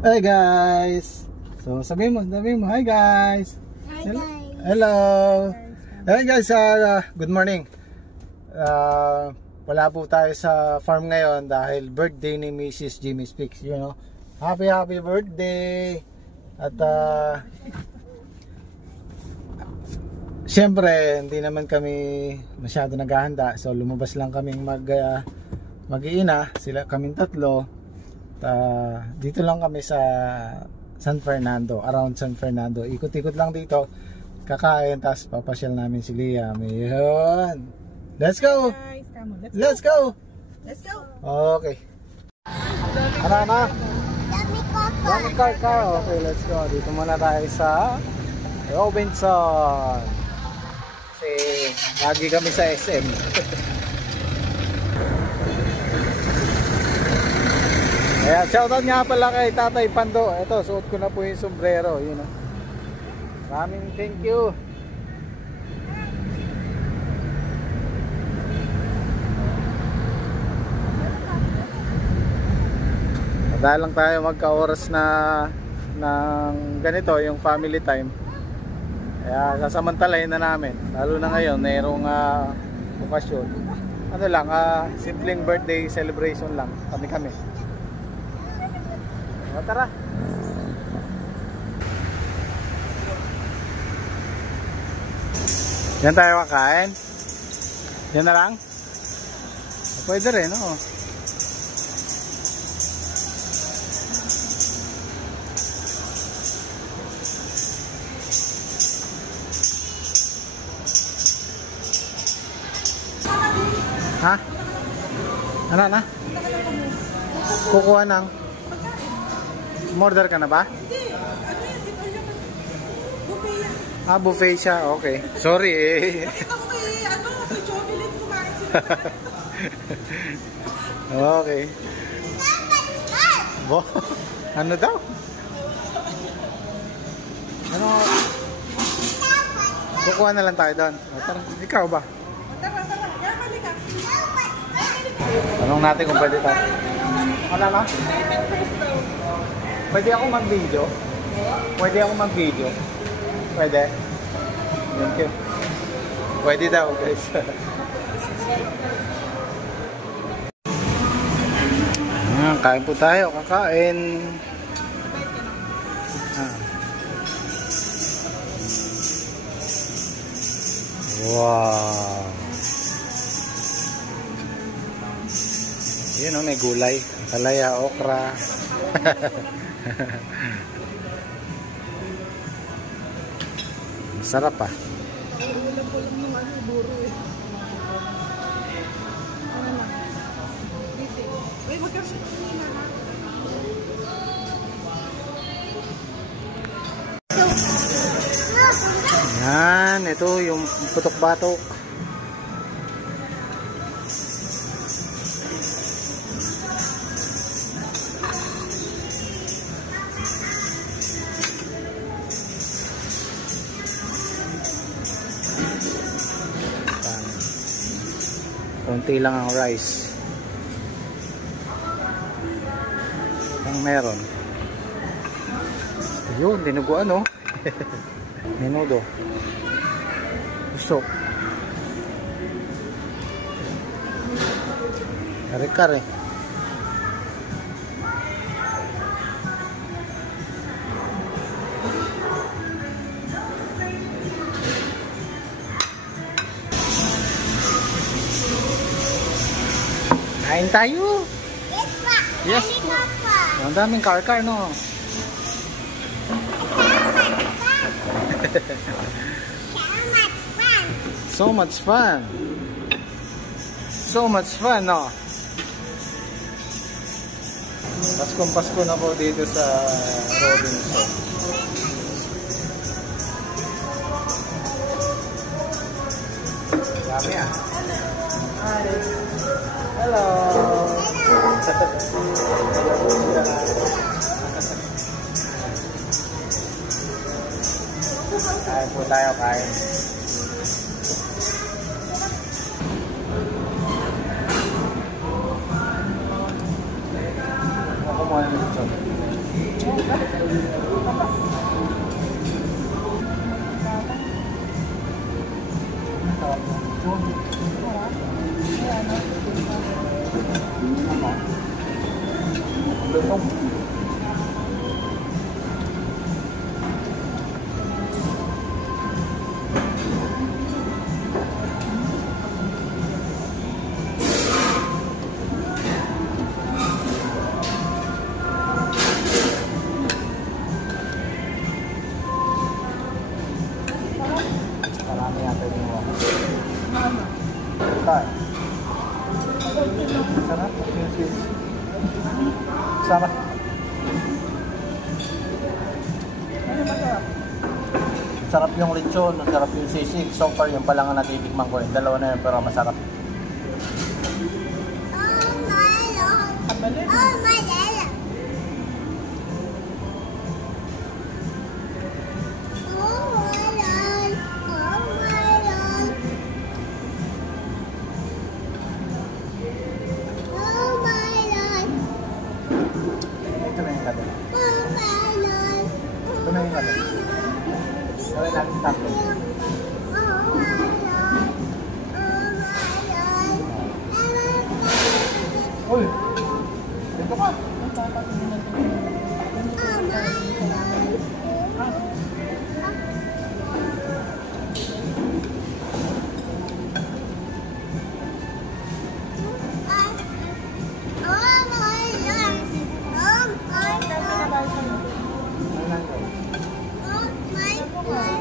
Hi guys. So sabihin mo, hi guys. Hi guys. Hello. Hey guys, good morning. Wala po tayo sa farm ngayon dahil birthday ni Mrs. Jimmy Speaks, you know. Happy birthday. At siyempre, hindi naman kami masyado naghahanda. So lumabas lang kaming mag-iina, sila kaming tatlo. Dito lang kami sa San Fernando, around San Fernando. Ikot-ikot lang dito, kakain, tapos papasyal namin si Liam. Ayun. Let's go! Let's go! Let's go! Okay. Ano? Dami car. Okay, let's go. Dito muna tayo sa Robinson. Kasi lagi kami sa SM. Kaya shoutout nga pala kay Tatay Pando. Ito, suot ko na po yung sombrero, you know. Maraming thank you. Dahil lang tayo magka-oras na ng ganito, yung family time. Kaya sasamantalahin na namin. Lalo na ngayon, mayroong okasyon. Ano lang, simpleng birthday celebration lang. Kami. O, tara. Yan tayo kakain. Yan na lang. Pwede rin, no? Ha? Ano na? Kukuha ng order ka na ba? Buffet siya. Okay. Sorry eh. Okay. Ano daw? Ano? Kukuha na lang tayo doon. Tara, ikaw ba? Tanong natin kung pwede tayo. Ano na? Pwede ako mag-video? Pwede? Thank you. Pwede daw, guys. Kain po tayo, kakain. Wow. Yun o, may gulay. Talaya, okra. Sarap ah. Yan, ito yung putok-batok. Konti lang ang rice. Ang meron. Yun, dinuguan oh. Menudo. Usok. Kare-kare. Kain tayo. Yes po. Ang daming car no. So much fun. No. Pasko na po dito sa Robinson. Dami ah. Hi. Hello. Kain po tayo, kain. Ako muna nito. Lutong. Marami yata yung mga. Sarap. Sarap. Sarap yung lechon, sarap yung sisig. So far, yung pala nga natitikman ko. Yung dalawa na yun, pero masarap. Ito na yung gabi. Ito na yung gabi. Gawin natin tatlo. Uy! Dito ka!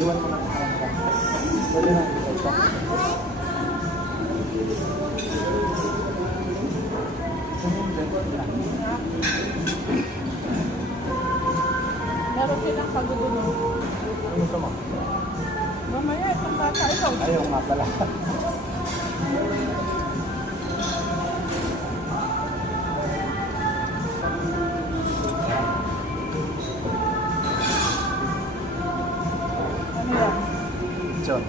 Iwan mo na sa kanila. Pwede na dito ito. Meron silang pagudulo. Ano gusto mo? Mamaya, itong bata ito. Ayaw nga pala. Ano yan? John.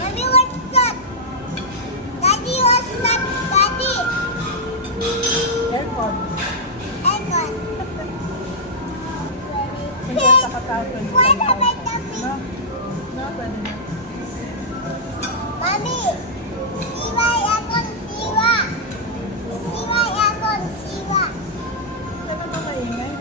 Daddy, what's that? Daddy, what's that? Daddy. Aircon. Aircon. Hindi ka katapon. What about the big? No? No, pwede na. Mommy. Siwa, aircon, siwa. Siwa, aircon, siwa. Hindi ka naman maingay.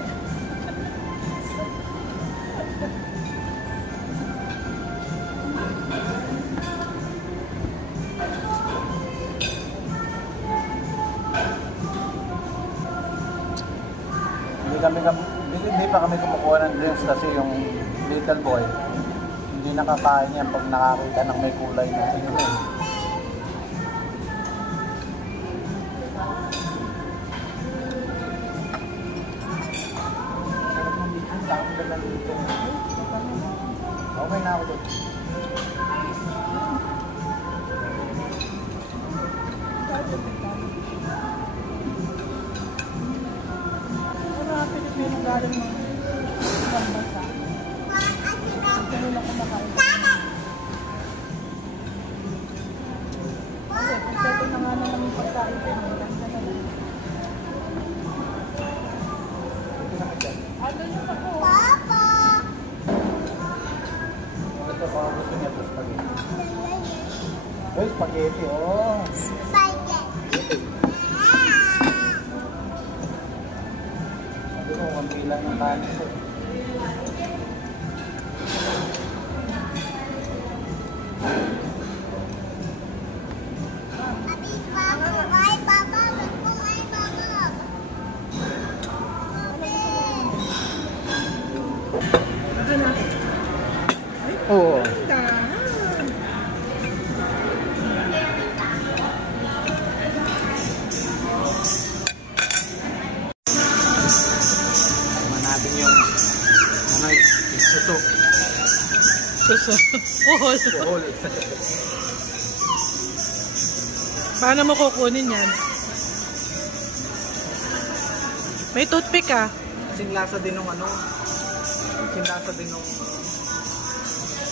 Hindi pa kami kumukuha ng drinks kasi yung little boy hindi nakakain yan pag nakakita ng may kulay na inumin. Sarap ng dito. Sarap ng dito. Okay na ako doon. Pilipino galing ng ibang bansa. Ito nila kumakain. Kasi pagkati na nga naman yung pagkain ko, may ganda na lang. Ano yung ako? Papa. Ito baka gusto niya ito spaghetti. Uy, spaghetti, oh. Spaghetti. Sabi ko, konti lang ng kanin ko. Abi, Papa. Ay, Papa. Ay, Papa. Ano? Oo. Natin yung ano yung suso. Suso. Puhol. Suhol. Paano mo kukunin yan? May toothpick ah. Kasing lasa din ng ano. Kasing lasa din ng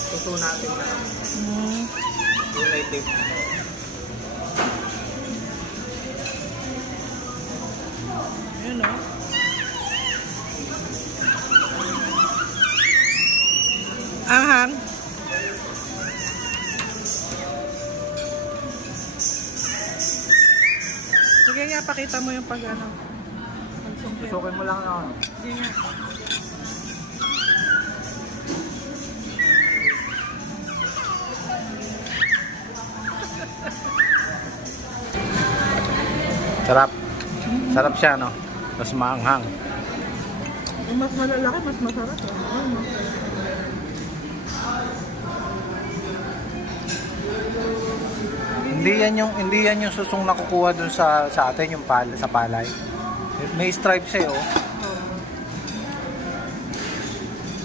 suso natin na yung native. Yun o. Pakita mo yung pag ano. Pagsungkit. Susukin mo lang na. Hindi nga. Sarap. Sarap siya, no? Mas maanghang. Yung mas malalaki, mas masarap. Hindi yan yung susong nakukuha dun sa atin yung sa palay. May stripe siya, oh.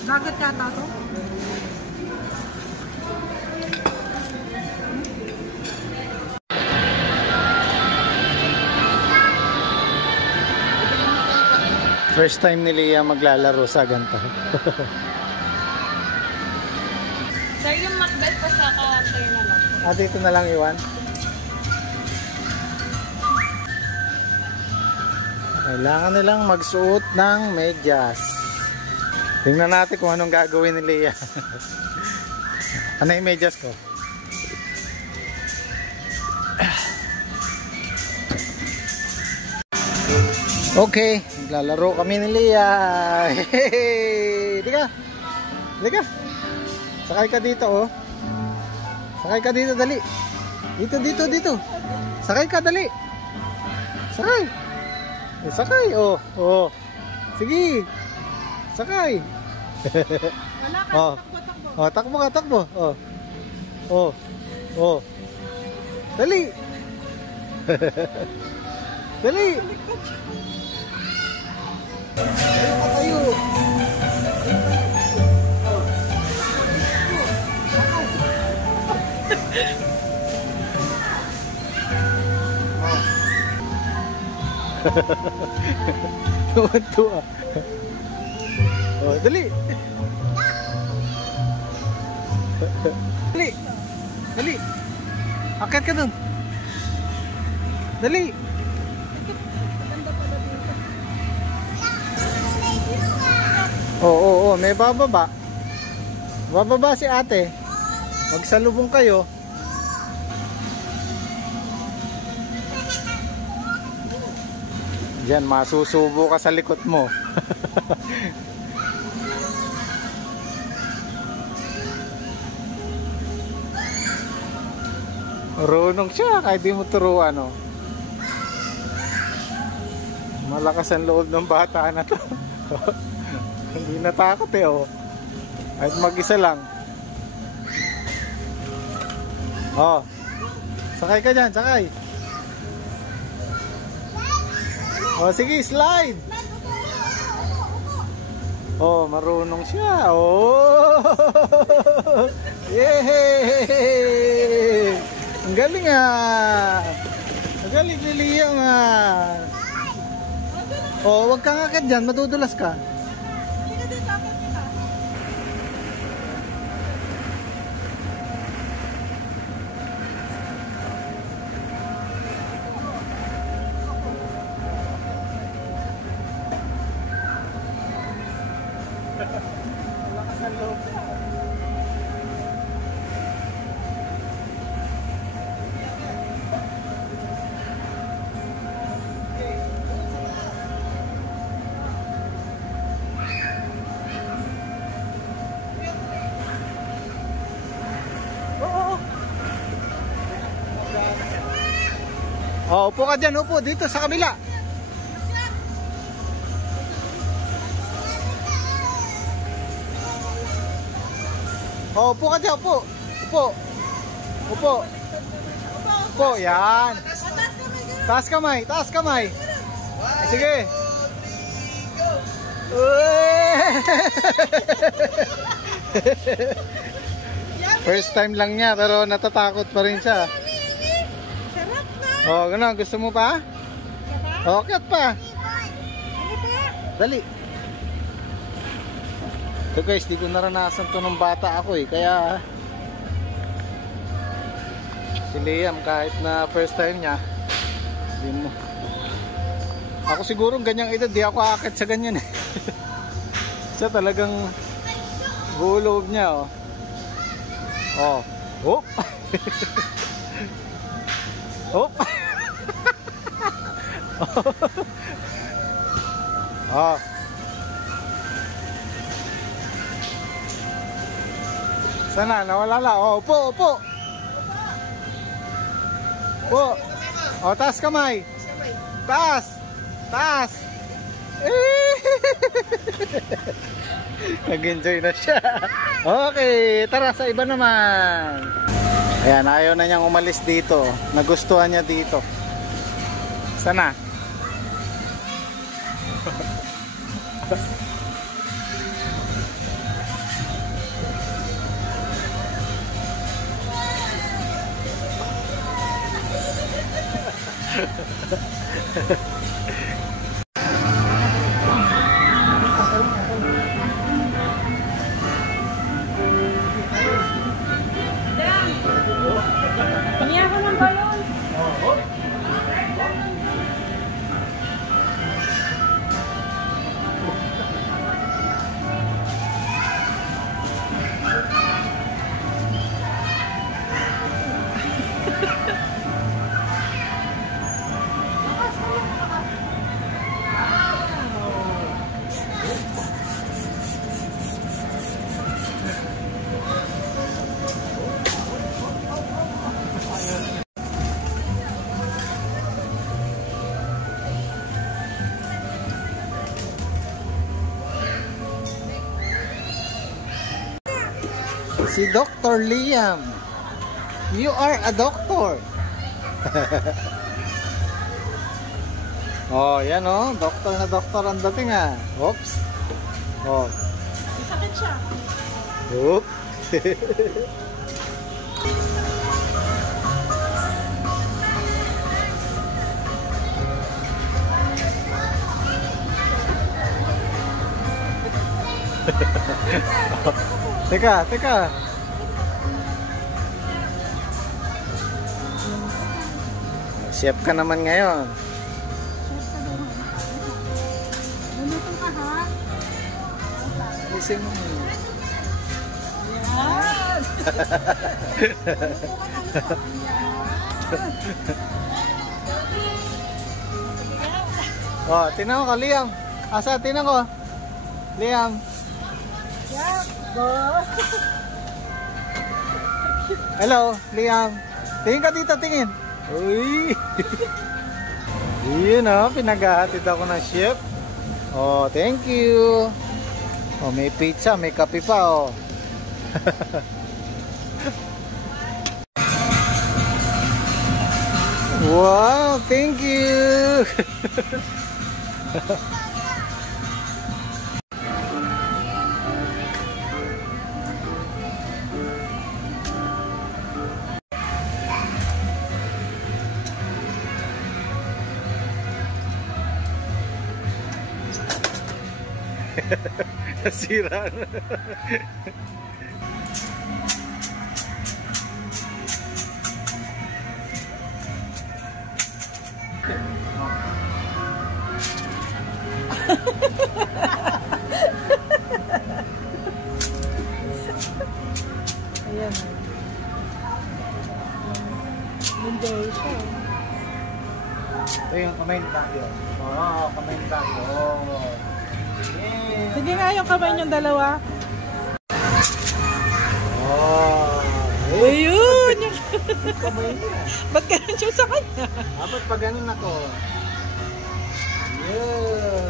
Dagat yata to? First time ni Leah maglalaro sa ganito. Sir, yung Macbeth pa sa kayo na lang. Dito na lang iwan. Kailangan nilang magsuot ng medyas. Tingnan natin kung anong gagawin ni Leah. Ano yung medyas ko? Okay, naglalaro kami ni Leah. Hey, Dika. Dika. Sakay ka dito, oh. Sakay ka dito, dali. Dito. Sakay ka, dali. Sakay. Sakay, oh. Oh. Sige. Sakay. Wala ka, Oh. takbo. Oh, takbo ka, takbo. Oh. Oh. Oh. Dali. Dali. Tayo. Tuwa. Oh, dali. Dali. Dali. Akit ka dun. Dali. Oo, may bababa. Bababa si ate. Magsalubong kayo. Diyan, masusubo ka sa likod mo. Marunong siya, kahit di mo turuan, oh. Malakas ang loob ng bata na to. Hindi natakot, eh, oh. Kahit mag-isa lang. Oh. Sakay ka dyan, sakay. Oh, sige, slide. Oh, marunong siya. Oh. Yay! Ang galing, ah. Ang galing ni Leah, ah. Oh, wag kang akit dyan, madudulas ka. Oh, upo ka dyan, upo. Dito sa kabila. Oh, upo ka dyan, upo. Upo. Upo. Upo, yan. Taas kamay, taas kamay. Sige. First time lang niya, pero natatakot pa rin siya. Oh, gano'n. Gusto mo pa? Okay pa. Dali. Ito guys, di ko naranasan to nung bata ako, eh. Kaya si Liam, kahit na first time niya, di mo. Ako siguro ganyang edad, di ako aakit sa ganyan, eh. Siya talagang buo loob niya, oh. Oh. Oh. Oh. Oh. Sana, nawala la. Oh, upo, upo. Upo. Oh, taas kamay. Taas. Taas. Nag-enjoy na siya. Okay, tara sa iba naman. Ayan, ayaw na niyang umalis dito. Nagustuhan niya dito. Sana. Hingi ako ng balon. Si Dr. Liam. You are a doctor. Oh, yan oh. Doktor na doktor ang dating ah. Oops. Oh. May sakit siya. Oop. Teka, teka. Chef ka naman ngayon. Luluto ka ha? Ising mo. Yan! Oh, tingnan ko, Liam. Asa, tingnan ko. Liam. Yan! Boss! Hello, Liam. Tingin ka dito, tingin. Uy. Yun oh, pinaghahatid ako ng chef. Oh, thank you. Oh, may pizza, may kape pa oh. Wow, thank you. Nasira na. Ayan. Hindi siya. Ito yung kamay ni tayo. Oo, kamay ni tayo. Yeah. Sige nga yung kamay niyong dalawa. Oh. Ayun! Yung Kamay niya. ba't ganun siya sa kanya? Dapat pag ganun ako. Yeah.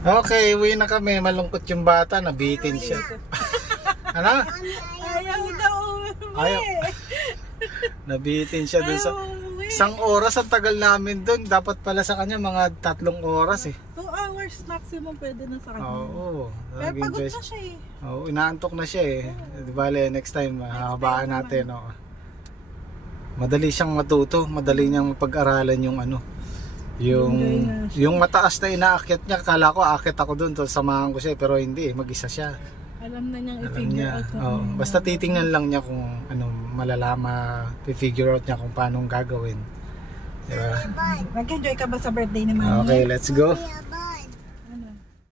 Okay, uwi na kami. Malungkot yung bata. Nabitin siya. Ano? Ayaw daw umuwi. Ayaw. Nabitin siya dun sa... Ayaw umuwi. Isang oras ang tagal namin dun. Dapat pala sa kanya mga 3 oras eh. 2 hours maximum pwede na sa kanya. Oo. Pero pagod na siya eh. Oo, inaantok na siya eh. Di bale, next time, hahabaan natin. Oh. Madali siyang matuto. Madali niyang pag-aralan yung ano. Yung mataas na inaakyat niya. Kala ko aakyat ako dun. Samahan ko siya pero hindi. Mag-isa siya. Alam na niyang Alam i-figure niya. out. Oh, basta titingnan lang niya kung ano, malalama, i-figure out niya kung paano gagawin. Diba? Nag-enjoy ka ba sa birthday ni Mami? Okay, let's go. Bye.